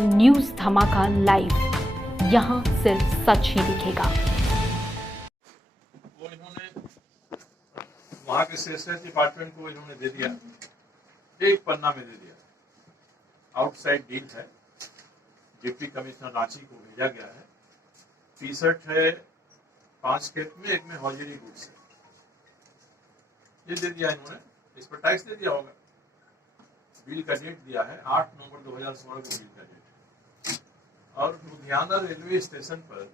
News धमाका live, यहाँ सिर्फ सच ही दिखेगा। वो इन्होंने वहां के सेशंस डिपार्टमेंट को इन्होंने दे दिया, एक पन्ना में दे दिया। आउटसाइड डील है, डिप्टी कमिश्नर रांची को भेजा गया है। टी-शर्ट है 5 खेप में, एक में हौजरी गुड्स है। ये दे दिया इन्होंने, इस पर टैक्स दे दिया होगा। बिल का डेट दिया है 8 नवंबर 2016 को बिल का डेट। और लुधियाना रेलवे स्टेशन पर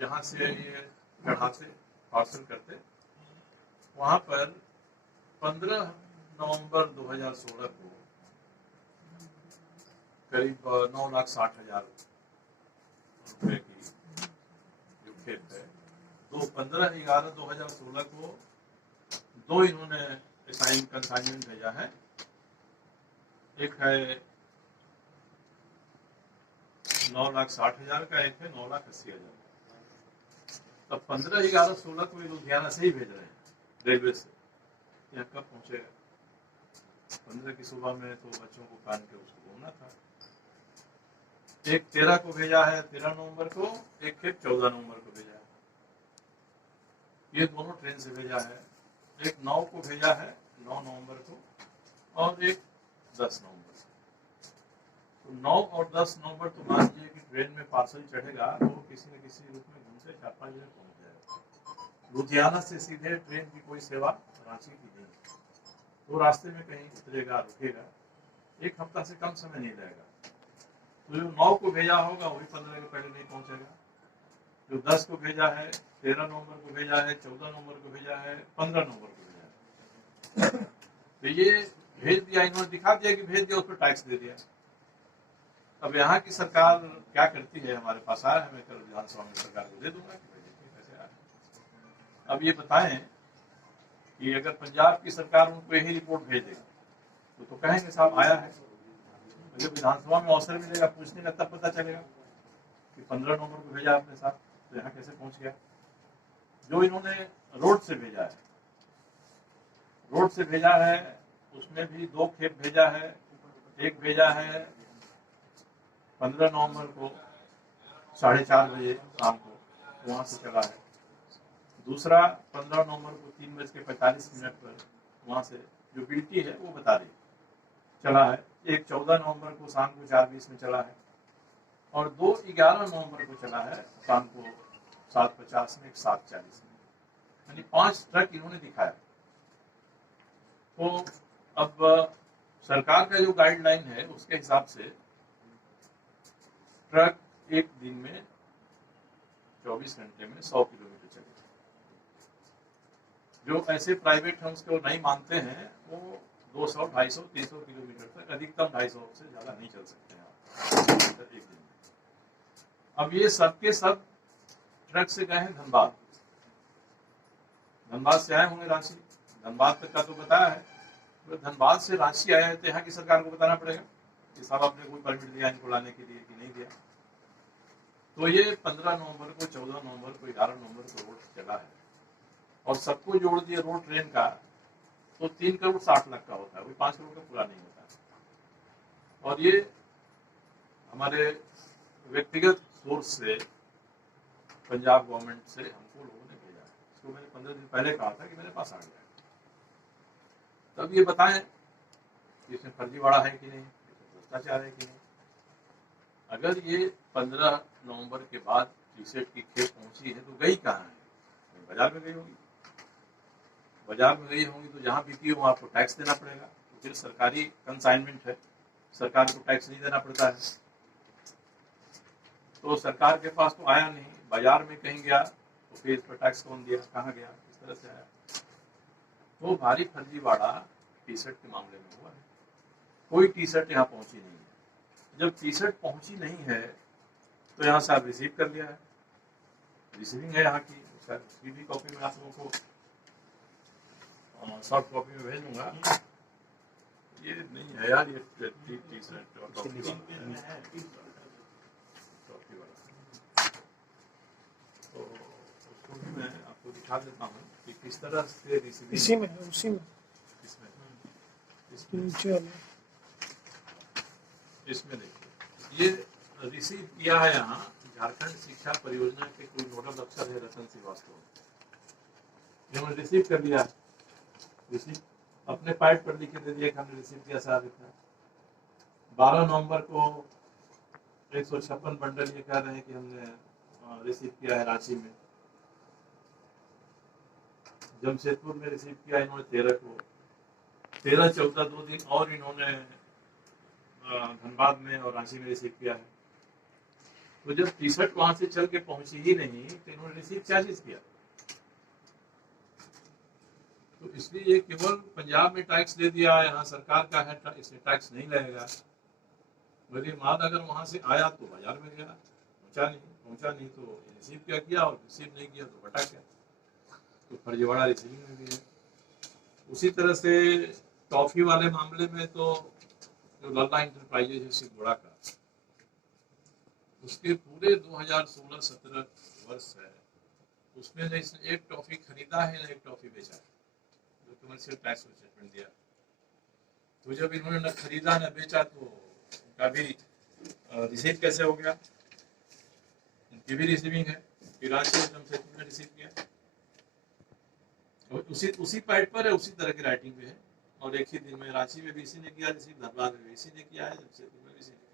जहां से ये चढ़ाते पार्सल करते, वहां पर 15 नवंबर 2016 को करीब 9,60,000 रुपए की जो खेप है, 15/11/2016 को दो इन्होंने कंसाइनमेंट भेजा है। एक है 9,60,000 का, एक है 9,80,000। तब 15/11/16 को लुधियाना से ही भेज रहे हैं रेलवे से। यह कब पहुंचेगा? 15 की सुबह में तो बच्चों को पहन के उसको घूमना था। एक 13 को भेजा है, 13 नवंबर को, एक खेप 14 नवंबर को भेजा है। ये दोनों ट्रेन से भेजा है। एक 9 को भेजा है 9 नवंबर को, और एक 10 नवंबर को। तो 9 और 10 नवंबर तो मान लीजिए कि ट्रेन में पार्सल चढ़ेगा तो किसी न किसी रूप में घूमते 4-5 बजे पहुंच जाएगा। लुधियाना से सीधे ट्रेन की कोई सेवा रांची की नहीं है। वो रास्ते में कहीं उतरेगा, रुकेगा, एक हफ्ता से कम समय नहीं लगेगा। तो जो 9 को भेजा होगा वही 15 के पहले नहीं पहुंचेगा। जो 10 को भेजा है, 13 नवंबर को भेजा है, 14 नवंबर को भेजा है, 15 नवंबर को भेजा है। तो ये भेज दिया इन्होंने, दिखा दिया कि भेज दिया, उस पर टैक्स दे दिया। अब यहाँ की सरकार क्या करती है, हमारे पास आया है, मैं कल विधानसभा में सरकार को दे दूंगा कि कैसे आया। अब ये बताएं कि अगर पंजाब की सरकार उनको यही रिपोर्ट भेज देगी तो कहेंगे साहब आया है। जब विधानसभा में अवसर मिलेगा पूछने का तब पता चलेगा कि 15 नवंबर को भेजा आपने साहब, तो यहाँ कैसे पहुंच गया। जो इन्होंने रोड से भेजा है, रोड से भेजा है, उसमें भी 2 खेप भेजा है। एक भेजा है 15 नवंबर को 4:30 बजे शाम को, वहां से चला है। दूसरा 15 नवंबर को 3:45 पर वहां से जो बिल्टी है वो बता रही चला है। एक 14 नवंबर को शाम को 4:20 में चला है, और 2 11 नवंबर को चला है शाम को 7:50 में, 7:40 में। यानी 5 ट्रक इन्होंने दिखाया। तो अब सरकार का जो गाइडलाइन है उसके हिसाब से ट्रक एक दिन में 24 घंटे में 100 किलोमीटर चलेगा। जो ऐसे प्राइवेट हैं उसको नहीं मानते हैं, वो 200, 250, 300 किलोमीटर तक, अधिकतम 250 से ज्यादा नहीं चल सकते हैं एक दिन में। अब ये सबके सब ट्रक से गए हैं धनबाद। धनबाद से आए होंगे रांची, धनबाद तक का तो बताया है। तो धनबाद से रांची आए हैं तो यहाँ की सरकार को बताना पड़ेगा कि साहब आपने कोई परमिट दिया इनको लाने के लिए कि नहीं दिया। तो ये 15 नवंबर को, 14 नवंबर को, 11 नवंबर को रोड चला है, और सबको जोड़ दिए रोड ट्रेन का तो 3 करोड़ 60 लाख का होता है, वही 5 करोड़ का पूरा नहीं होता। और ये हमारे व्यक्तिगत सोर्स से पंजाब गवर्नमेंट से हमको लोगों ने भेजा है। इसको मैंने 15 दिन पहले कहा था कि मेरे पास आ गया। तब ये बताएं कि इसमें फर्जीवाड़ा है कि नहीं, भ्रष्टाचार है कि नहीं। अगर ये 15 नवंबर के बाद टी-शर्ट की खेप पहुंची है तो गई कहाँ है? बाजार में गई होगी। बाजार में गई होंगी तो जहां बिकी हो आपको टैक्स देना पड़ेगा। तो फिर सरकारी कंसाइनमेंट है, सरकार को टैक्स नहीं देना पड़ता है। तो सरकार के पास तो आया नहीं, बाजार में कहीं गया तो फिर इस पर टैक्स कौन दिया, कहाँ गया, इस तरह से आया। तो भारी फर्जीवाड़ा टी-शर्ट के मामले में हुआ है। कोई टी-शर्ट यहाँ पहुंची नहीं है। जब टी-शर्ट पहुंची नहीं है तो यहाँ से आप रिसीव कर लिया है, रिसीविंग है यहाँ की, उसका भी कॉपी में आप लोगों को सॉफ्ट कॉपी में भेजूंगा। ये नहीं है यार, ये टी-शर्ट और टॉपी वाला, तो उसको भी मैं आपको दिखा देता हूँ कि किस तरह से रिसीविंग। इसी में है, उसी में इसमें नीचे वाले इसमें देखिए, ये रिसीव किया है यहाँ झारखंड शिक्षा परियोजना के कोई नोडल अफसर है रतन श्रीवास्तव, इन्होंने रिसीव कर लिया। रिसीव अपने पाइप पर लिख के दे दिया कि हमने रिसीव किया साहब इतना। 12 नवंबर को 156 बंडल ये कह रहे हैं कि हमने रिसीव किया है रांची में। जमशेदपुर में रिसीव किया इन्होंने 13 को, 13, 14 2 दिन और इन्होंने धनबाद में और रांची में रिसीव किया है। तो जब टी शर्ट वहां से चल के पहुंची ही नहीं तो इन्होंने रिसीव क्या चीज किया। तो इसलिए ये केवल पंजाब में टैक्स दे दिया, यहाँ सरकार का है इसलिए टैक्स नहीं लगेगा। मेरी माल अगर वहां से आया तो बाजार में गया, पहुंचा नहीं तो रिसीव क्या किया, और रिसीव नहीं किया तो बटा क्या, तो फर्जीवाड़ा रिसीविंग में भी है। उसी तरह से टॉफी वाले मामले में तो जो लल्ला इंटरप्राइजेज है सिद्धोड़ा का, उसके पूरे 2016-17 वर्ष है, उसमें न इसने एक टॉफी खरीदा है न एक टॉफी बेचा है, जो कमर्शियल टैक्स में स्टेटमेंट दिया। तो जब इन्होंने न खरीदा न बेचा तो उनका भी रिसीव कैसे हो गया, उनकी भी रिसीविंग है। फिर रांची जमशेदपुर ने रिसीव किया, और उसी पैड पर है, उसी तरह की राइटिंग में है, और एक ही दिन में रांची में भी इसी ने किया रिसीव, धनबाद में भी इसी ने किया है, जमशेदपुर में भी इसी ने किया।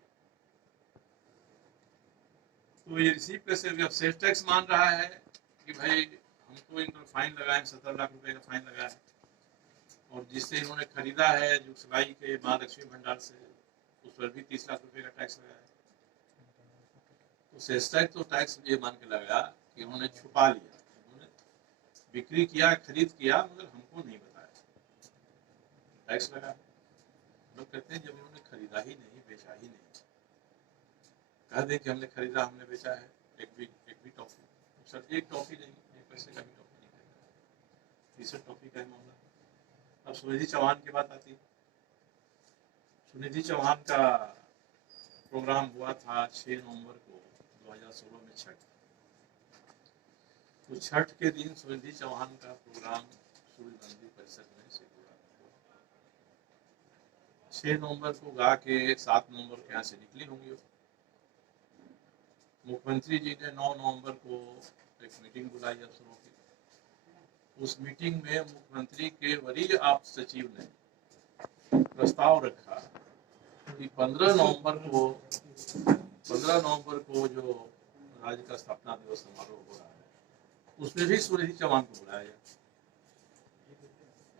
तो ये रिसीव कैसे हो गया। सेल्स टैक्स मान रहा है कि भाई हमको इन पर फाइन लगाए, 17 लाख रुपए का फाइन लगाया है, और जिससे इन्होंने खरीदा है जो सिलाई के महालक्ष्मी भंडार से, उस पर भी 30 लाख रुपए का टैक्स लगाया है। तो सेल्स टैक्स तो टैक्स ये मान के लगाया कि उन्होंने छुपा लिया, उन्होंने बिक्री किया, खरीद किया, मगर हमको नहीं बताया, टैक्स लगा। लोग कहते हैं जब इन्होंने खरीदा ही नहीं, बेचा ही नहीं, कह दे कि हमने खरीदा, हमने बेचा है, एक भी टॉफी, सर एक टॉफी नहीं, एक पैसे का भी टॉफी नहीं खरीदा, तीसरा टॉफी का मामला। अब सुनिधि चौहान की बात आती है। सुनिधि चौहान का प्रोग्राम हुआ था 6 नवंबर को 2016 में छठ। तो छठ के दिन सुनिधि चौहान का प्रोग्राम सूर्य मंदिर परिसर में से हुआ। 6 नवंबर को गा के 7 नवंबर के यहाँ से निकली होंगी। मुख्यमंत्री जी ने 9 नवंबर को एक मीटिंग बुलाई अफसरों की। उस मीटिंग में मुख्यमंत्री के वरीय आप्त सचिव ने प्रस्ताव रखा कि 15 नवंबर को जो राज्य का स्थापना दिवस समारोह हो रहा है, उसमें भी सुनिधि चौहान को बुलाया जाए,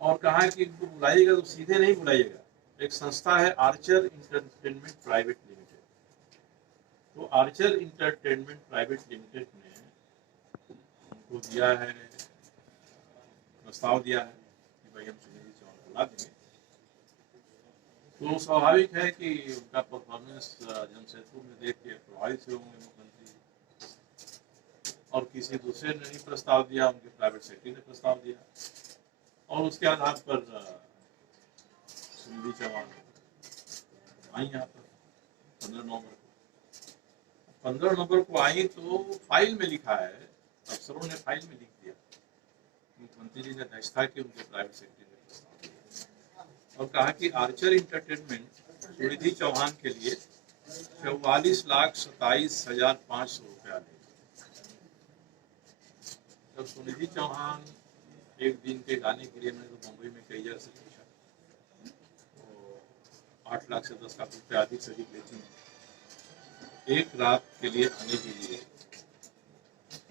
और कहा कि इनको बुलाइएगा तो सीधे नहीं बुलाइएगा, एक संस्था है आर्चर इंटरटेनमेंट प्राइवेट लिमिटेड। तो आर्चर इंटरटेनमेंट प्राइवेट लिमिटेड ने उनको दिया है, प्रस्ताव दिया है कि भाई हम सुनिधि चौहान को बुला देंगे। तो स्वाभाविक है कि उनका परफॉर्मेंस जमशेदपुर में देख के प्रभावित हुए होंगे मुख्यमंत्री, और किसी दूसरे ने नहीं प्रस्ताव दिया, उनके प्राइवेट सेक्रेटरी ने प्रस्ताव दिया, और उसके आधार पर सुनिधि चौहान आई यहाँ पर 15 नवंबर को। 15 नवंबर को आई तो फाइल में लिखा है, अफसरों ने फाइल में लिख दिया, मुख्यमंत्री जी ने अध्यक्षता की, उनके प्राइवेट सेक्रेटरी ने प्रस्ताव दिया, और कहा कि आर्चर इंटरटेनमेंट सुनिधि चौहान के लिए 44,27,500 रुपया देगी। जब सुनिधि चौहान एक दिन के गाने के लिए मैंने तो मुंबई में कई जगह से पूछा, तो 8 लाख से 10 लाख रुपया अधिक से अधिक लेती हैं। एक रात के लिए आने के लिए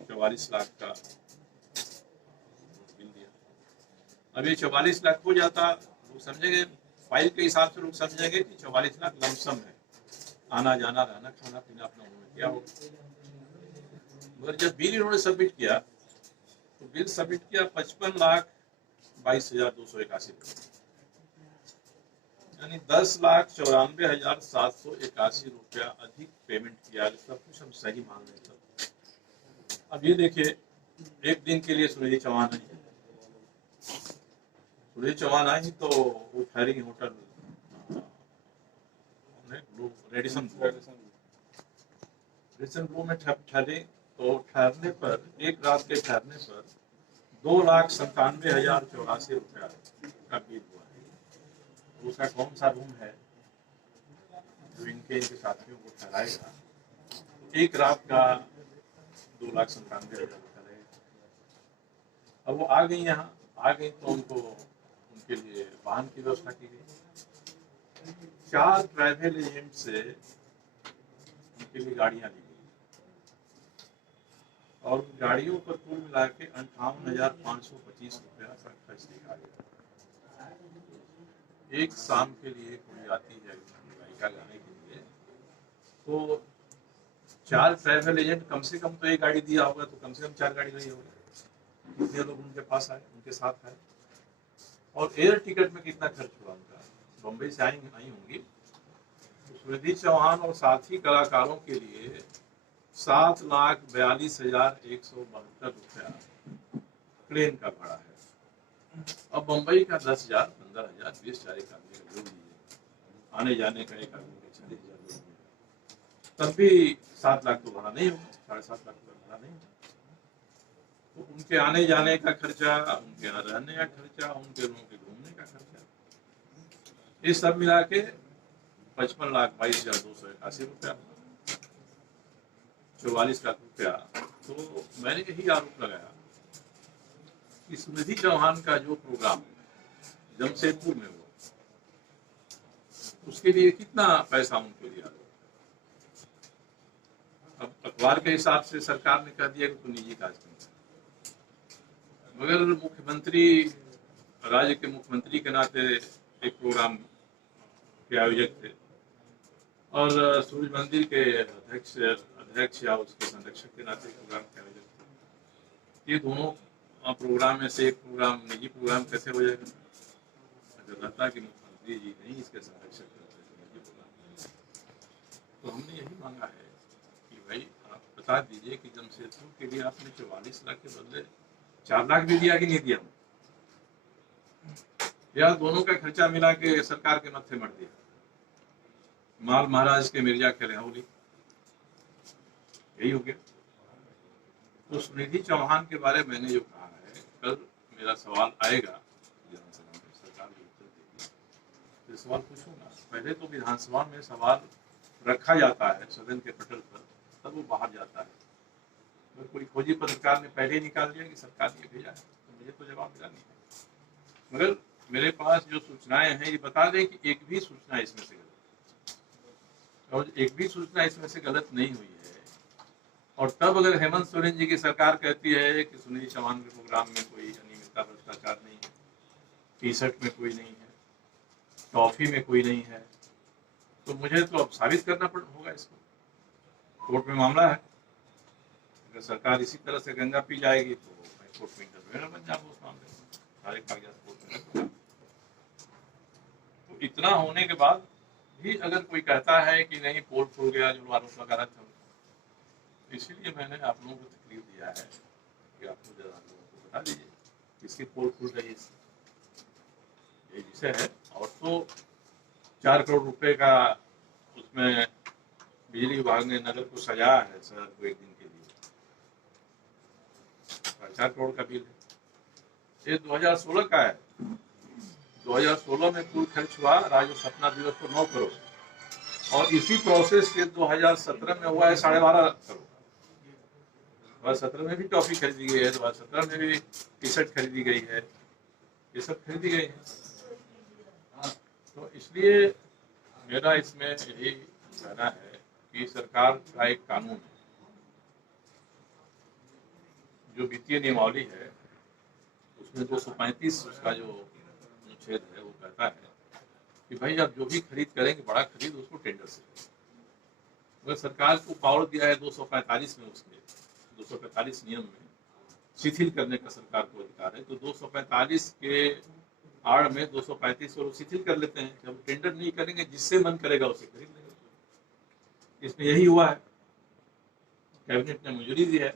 44 लाख का बिल दिया। अब ये 44 लाख हो जाता, लोग समझेंगे, फाइल के हिसाब से लोग समझेंगे कि 44 लाख लमसम है, आना जाना रहना खाना पीना अपना उन्होंने किया होगा। मगर जब बिल इन्होंने सबमिट किया तो बिल सबमिट किया 55,22,281 रुपये, यानी 10,94,781 रुपया अधिक पेमेंट किया। सब कुछ हम सही मान रहे हैं। अब ये देखिए, एक दिन के लिए सुनिधि चौहान आई, सुनिधि चौहान आई तो वो ठहरी होटल रेडिसन ब्लू में ठहरे। तो ठहरने पर, एक रात के ठहरने पर 2,97,084 रुपया का बिल हुआ है। उसका कौन सा रूम है जो इनके साथियों को ठहराएगा, एक रात का 2,97,000 रुपया लगेगा। अब वो आ गई यहाँ, आ गई तो उनको उनके लिए वाहन की व्यवस्था की गई। 4 ट्रैवल एजेंट से उनके लिए गाड़ियां ली गई और गाड़ियों पर कुल मिला के 58,525 रुपया का खर्च दिखा गया। एक शाम के लिए कोई आती है गायिका गाने के लिए, तो 4 ट्रैवल एजेंट कम से कम तो एक गाड़ी दिया होगा, तो कम से कम 4 गाड़ी रही होगी। कितने लोग उनके पास आए, उनके साथ आए, और एयर टिकट में कितना खर्च हुआ उनका। बम्बई से आई होंगी तो सुनिधि चौहान और साथी कलाकारों के लिए 7,42,172 रुपया प्लेन का भाड़ा है। अब बम्बई का 10,000, 15,000, 20,000 एक आदमी का जोड़ लीजिए, आने जाने का एक आदमी का 40,000, तब भी 7 लाख तो भाड़ा नहीं होगा, 7.5 लाख तो भाड़ा नहीं होगा। तो उनके आने जाने का खर्चा, उनके यहाँ रहने का खर्चा, उनके लोगों के घूमने का खर्चा, ये सब मिला के 55,22,281 रुपया, 44 लाख रुपया। तो मैंने यही आरोप लगाया कि सुनिधि चौहान का जो प्रोग्राम जमशेदपुर में हुआ, उसके लिए कितना पैसा उनके लिए आया। अब अखबार के हिसाब से सरकार ने कह दिया कि तो निजी कार्यक्रम, मगर मुख्यमंत्री, राज्य के मुख्यमंत्री के नाते एक प्रोग्राम के आयोजक थे और सूर्य मंदिर के अध्यक्ष या उसके संरक्षक के नाते प्रोग्राम के आयोजक थे। ये दोनों प्रोग्राम में से एक प्रोग्राम निजी प्रोग्राम कैसे हो जाएगा? अगर रहता कि मुख्यमंत्री जी नहीं इसके संरक्षक करते निजी प्रोग्राम, तो हमने यही मांगा है कि भाई आप बता दीजिए कि जमशेदपुर के लिए आपने 44 लाख के बदले 4 लाख भी दिया कि नहीं दिया, या दोनों का खर्चा मिला के सरकार के मत्थे मर दिया। माल महाराज के मिर्जा के रेहौली, यही हो गया। तो सुनिधि चौहान के बारे में मैंने जो कहा है, कल मेरा सवाल आएगा विधानसभा में, सरकार भी उत्तर देगी, तो सवाल पूछूंगा। पहले तो विधानसभा में सवाल रखा जाता है सदन के पटल पर, तब वो बाहर जाता है। तो कोई खोजी पत्रकार ने पहले निकाल दिया कि सरकार ने भेजा है, तो मुझे तो जवाब मिला नहीं है। मगर मेरे पास जो सूचनाएं हैं, ये बता दें कि एक भी सूचना इसमें से गलत, और एक भी सूचना इसमें से गलत नहीं हुई है। और तब अगर हेमंत सोरेन जी की सरकार कहती है कि सुनिधि चौहान के प्रोग्राम में कोई अनियमितता, भ्रष्टाचार नहीं है, टी-शर्ट में कोई नहीं है, टॉफी में कोई नहीं है, तो मुझे तो अब साबित करना होगा इसको। कोर्ट में मामला है, अगर सरकार इसी तरह से गंगा पी जाएगी तो मैं कोर्ट में इंटरवेनर बन जाऊंगा उस मामले में, सारे कागजात कोर्ट में रखूंगा। तो इतना होने के बाद भी अगर कोई कहता है कि नहीं पोल खुल गया, जो आरोप लगा रहा था, इसीलिए मैंने आप लोगों को तकलीफ दिया है कि आप लोग जरा लोगों को बता दीजिए किसकी पोल खुल रही है, ये विषय है। और तो 4 करोड़ रुपए का उसमें बिजली विभाग ने नगर को सजाया है शहर को एक दिन के लिए, 4 करोड़ का बिल है। ये 2016 का है। 2016 में कुल खर्च हुआ राज्य स्थापना दिवस पर 9 करोड़, और इसी प्रोसेस के 2017 में हुआ है 12.5 करोड़। 2017 में भी टॉफी खरीदी गई है, 2017 में भी टी-शर्ट खरीदी गई है, ये सब खरीदी गई है। तो इसलिए मेरा इसमें यही कहना है कि सरकार का एक कानून है, जो वित्तीय नियमावली है, उसमें 235 उसका जो अनुच्छेद है वो कहता है कि भाई आप जो भी खरीद करेंगे, बड़ा खरीद, उसको टेंडर से करें। मगर सरकार को पावर दिया है 245 में, उसके 245 नियम में शिथिल करने का सरकार को अधिकार है। तो 245 के आड़ में 235 को शिथिल कर लेते हैं। जब टेंडर नहीं करेंगे, जिससे मन करेगा उसे खरीद लेंगे। इसमें यही हुआ है, कैबिनेट ने मंजूरी दी है,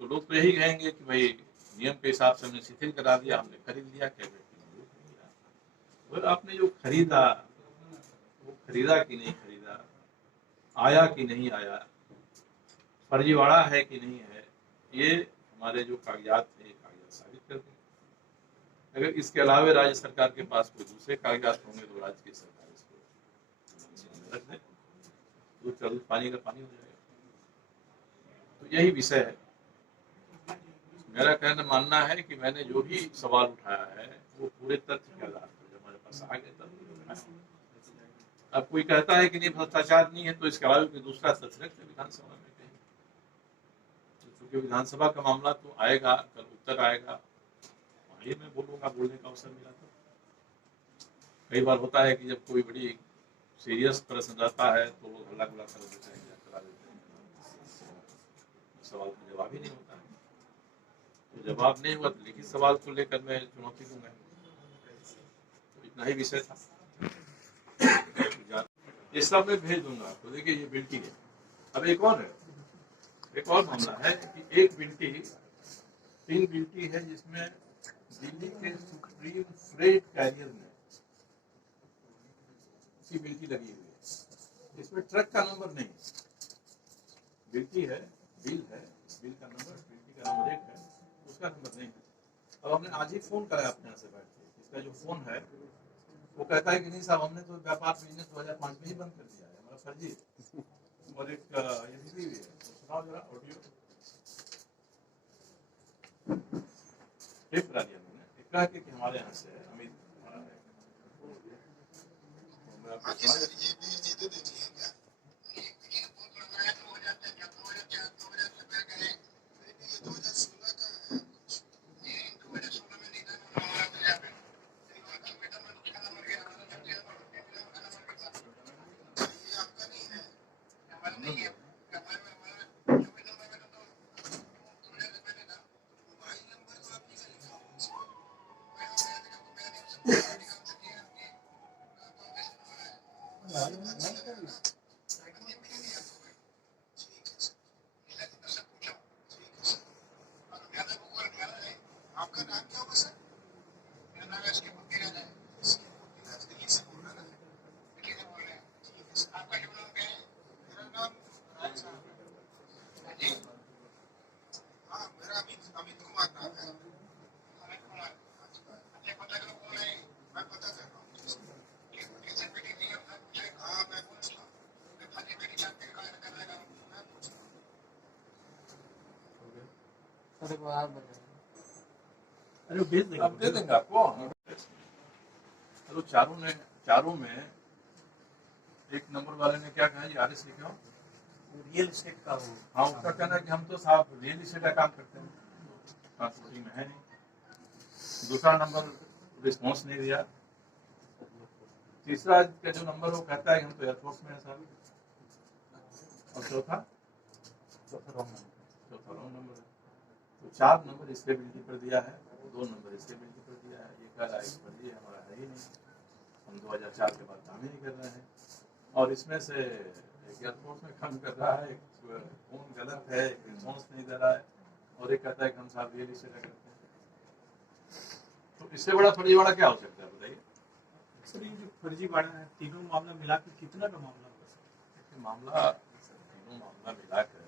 तो लोग तो यही कहेंगे कि भाई नियम के हिसाब से हमने शिथिल करा दिया, हमने खरीद लिया, कैबिनेट ने मंजूर कर दिया। और आपने जो खरीदा, वो खरीदा कि नहीं खरीदा, आया कि नहीं आया, फर्जीवाड़ा है कि नहीं है, ये हमारे जो कागजात थे, कागजात साबित कर दें। अगर इसके अलावा राज्य सरकार के पास कोई दूसरे कागजात होंगे तो राज्य की सरकार इसको रख दे, दूध का दूध, पानी का पानी हो जाएगा। यही विषय है। मेरा कहना मानना है कि मैंने जो भी सवाल उठाया है वो पूरे तथ्य के आधार पर जब हमारे पास आ गए तब उठाया। अब कोई कहता है कि नहीं भ्रष्टाचार नहीं है, तो इसके अलावा कोई दूसरा तथ्य रखते विधानसभा में कहीं, क्योंकि विधानसभा का मामला तो आएगा, कल उत्तर आएगा, वही मैं बोलूंगा, बोलने का अवसर मिला तो। कई बार होता है कि जब कोई बड़ी सीरियस प्रश्न रहता है तो लोग हल्ला गुल्ला कर देते हैं, करा देते हैं, सवाल का जवाब ही नहीं होता है। तो जवाब नहीं हुआ तो लिखित सवाल को लेकर मैं चुनौती दूंगा। तो इतना ही विषय था, ये सब मैं भेज दूंगा आपको। देखिए ये बिल्टी है। अब एक और है, एक और मामला है कि एक बिल्टी, 3 बिल्टी है जिसमें दिल्ली के सुप्रीम फ्रेट कैरियर में उसकी बिल्टी लगी हुई है। इसमें ट्रक का नंबर नहीं, बिल्टी है, बिल है, बिल का नंबर, बिल्टी का नंबर 1 है, उसका नंबर नहीं है। अब हमने आज ही फोन कराया अपने यहाँ से बैठ के, इसका जो फोन है वो कहता है कि नहीं साहब हमने तो व्यापार बिजनेस 2005 में ही बंद कर दिया है, हमारा फर्जी है। और एक ये भी है, तो सुनाओ जरा ऑडियो टेप करा दिया मैंने, एक कहा कि हमारे यहाँ से है, अमित हमारा है, तो मैं आपको सुना देता अरे भेज देंगे, अब दे देंगे आपको। तो चारों में एक नंबर वाले ने क्या कहा, RS लिखे हो, रियल एस्टेट का हो। हाँ उसका कहना है कि हम तो साहब रियल एस्टेट का काम करते हैं, ट्रांसपोर्टिंग में है नहीं। दूसरा नंबर रिस्पॉन्स नहीं दिया। तीसरा का जो नंबर वो कहता है कि हम तो एयरफोर्स में है साहब। और चौथा रॉन्ग नंबर है। तो 4 नंबर स्टेबिलिटी पर दिया है, 2 नंबर स्टेबिलिटी पर दिया है। ये कह रहा है इस पर ये हमारा है ही नहीं, हम 2004 के बाद काम ही नहीं कर रहे हैं। और इसमें से एक एयरफोर्स में काम कर रहा है, एक फोन गलत है, एक रिस्पॉन्स नहीं दे रहा है, और एक कहता है कि हम साहब रियल एस्टेट करते हैं। तो इससे बड़ा फर्जीवाड़ा क्या हो सकता है बताइए? सर ये जो फर्जीवाड़ा है, तीनों मामला मिलाकर कितना का मामला होगा सर? तीनों मामला मिलाकर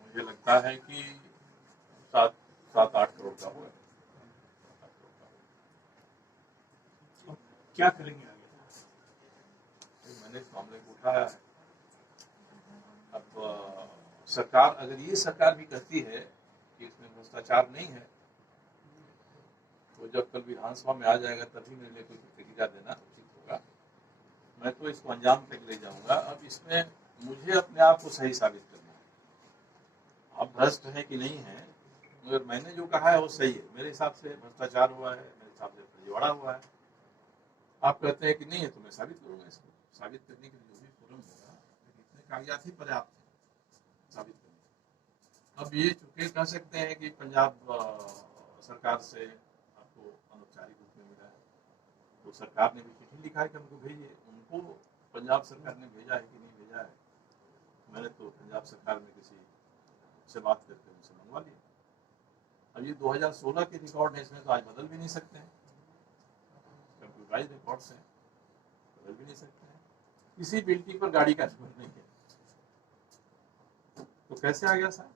मुझे लगता है कि 7-8 करोड़ का होगा। क्या करेंगे आगे? मैंने इस मामले को उठाया है। अब सरकार, अगर ये सरकार भी कहती है कि इसमें भ्रष्टाचार नहीं है, तो जब कल विधानसभा में आ जाएगा तभी मेरे लिए कोई प्रतिक्रिया देना उचित होगा। मैं तो इसको अंजाम तक ले जाऊंगा। अब इसमें मुझे अपने आप को सही साबित करना है। अब भ्रष्ट है कि नहीं है, मगर मैंने जो कहा है वो सही है। मेरे हिसाब से भ्रष्टाचार हुआ है, मेरे हिसाब से फर्जीवाड़ा हुआ है। आप कहते हैं कि नहीं है, तो मैं साबित करूंगा। इसको साबित करने के लिए जो भी फोरम होगा, इतने कागजात ही पर्याप्त है साबित करने। अब ये चूंकि कह सकते हैं कि पंजाब सरकार से आपको अनौपचारिक रूप में मिला है, तो सरकार ने भी चिट्ठी लिखा है कि हमको भेजिए। उनको पंजाब सरकार ने भेजा है कि नहीं भेजा है, मैंने तो पंजाब सरकार में किसी से बात करके उनसे मंगवा लिया। अब ये 2016 के रिकॉर्ड है, इसमें तो आज बदल भी नहीं सकते हैं, कंप्यूटराइज्ड रिकॉर्ड्स हैं, बदल भी नहीं सकते हैं। किसी बिल्टी पर गाड़ी का नंबर नहीं है, तो कैसे आ गया साहब?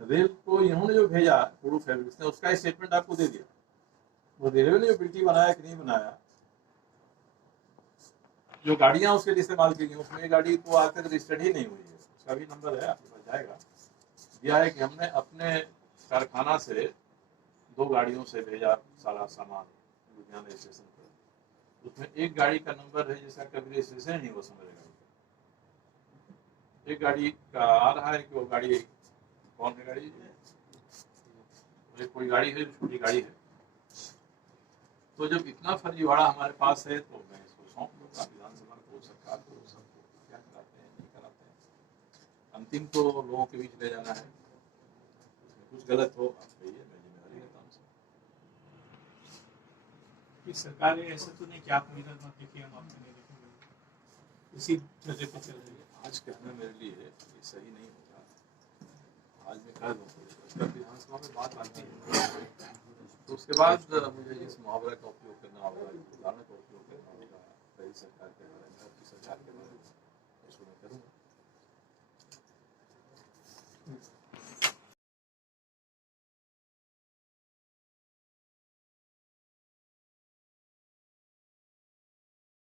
रेल को इन्होंने जो भेजा प्रूफ है, उसका स्टेटमेंट आपको दे दिया। वो रेलवे ने जो बिल्टी बनाया कि नहीं बनाया, जो गाड़ियां उसके लिए इस्तेमाल की गई उसमें गाड़ी तो आज तक रजिस्टर्ड ही नहीं हुई है, उसका भी नंबर है, आपके पास जाएगा। दिया है कि हमने अपने कारखाना से 2 गाड़ियों से भेजा सारा सामान लुधियाना स्टेशन पर। उसमें एक गाड़ी का नंबर है जिसका कभी रजिस्ट्रेशन नहीं हो समझ गाड़ी। एक गाड़ी का आ रहा है कि वो गाड़ी कौन है गाड़ी, कोई गाड़ी है, छोटी गाड़ी है। तो जब इतना फर्जीवाड़ा हमारे पास है तो मैं इसको सौंप दूंगा विधानसभा को, सरकार को, सबको क्या कराते हैं नहीं कराते हैं। अंतिम तो लोगों के बीच ले जाना है। कुछ गलत हो आप कहिए, मैं जिम्मेदारी लेता हूँ। कि सरकार ऐसा तो नहीं कि आप निधन मत देखिए, हम आपको नहीं देखेंगे, इसी जगह पे चल रही है। आज कहना मेरे लिए ये सही नहीं होगा। आज मैं कह दूँ तो विधानसभा में बात आती है तो उसके बाद मुझे इस मुहावरा का उपयोग करना होगा, उदाहरण का उपयोग करना होगा। पहली सरकार के बारे में, आपकी सरकार के बारे में, उसको मैं करूँगा।